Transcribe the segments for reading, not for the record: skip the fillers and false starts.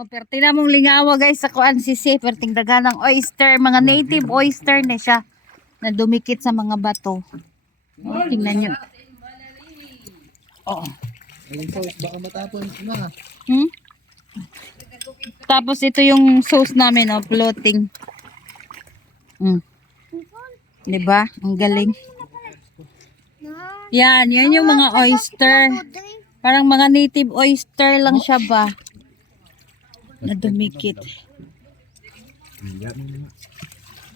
Oh, pertina mong lingawa guys sa kuan sisi, perting daganang oyster, mga native oyster na siya na dumikit sa mga bato. Oh, tingnan niyo. Oh. Ayun sauce, baka matapon na. Tapos ito yung sauce namin, oh, floating. Diba? Ang galing. Yan yung mga oyster. Parang mga native oyster lang siya ba? Na dumikit.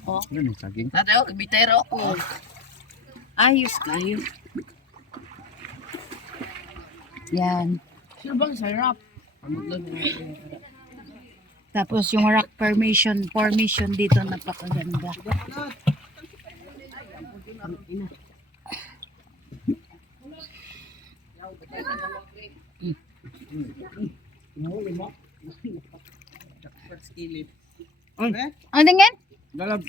Oh. Ano yung saging? Natayo, kabitero ako. Ayos kayo. Yan. Sure bang sarap? Tapos yung rock formation dito napakaganda. Ano tingin? Dalam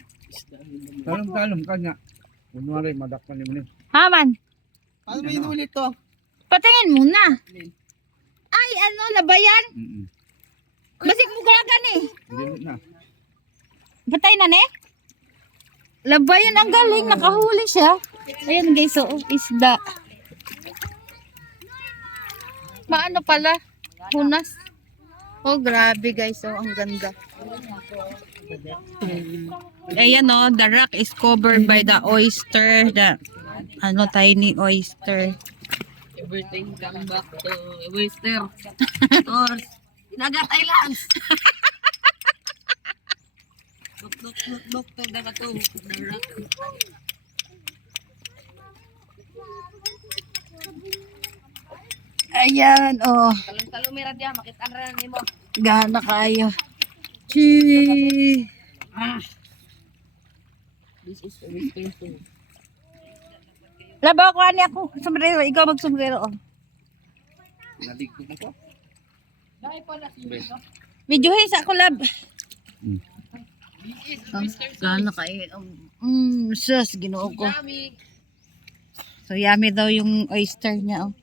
ka niya. Kunwari, madakpan niyo niya. Haman, Ano ba inulit to? patingin muna. Ay, ano, labayan? Mm-mm. Basig mo gagan eh. Hindi na. Patay na ne? Labayan ang galing, nakahuli siya. Ayan guys, oh, isda. Maano pala? Hunas. Oh, grabe guys, oh, ang ganda. Ayan oh, the rock is covered by the oyster, the tiny oyster. Everything come back to oyster. Or, Nagat Islands. Look, to the bato. The rock. Ayan, oh, Talong-talong mira diya, makita na rin mo. gana kayo. Chee! This is oyster too. Labaw ko ani ako, sombrero, ikaw mag-sombrero, oh. Naligtog ko. Videohin sa ako, lab. This is Oh, oyster too. gana kayo. Sus, ginoo ko. Yummy. So, yummy daw yung oyster niya, oh.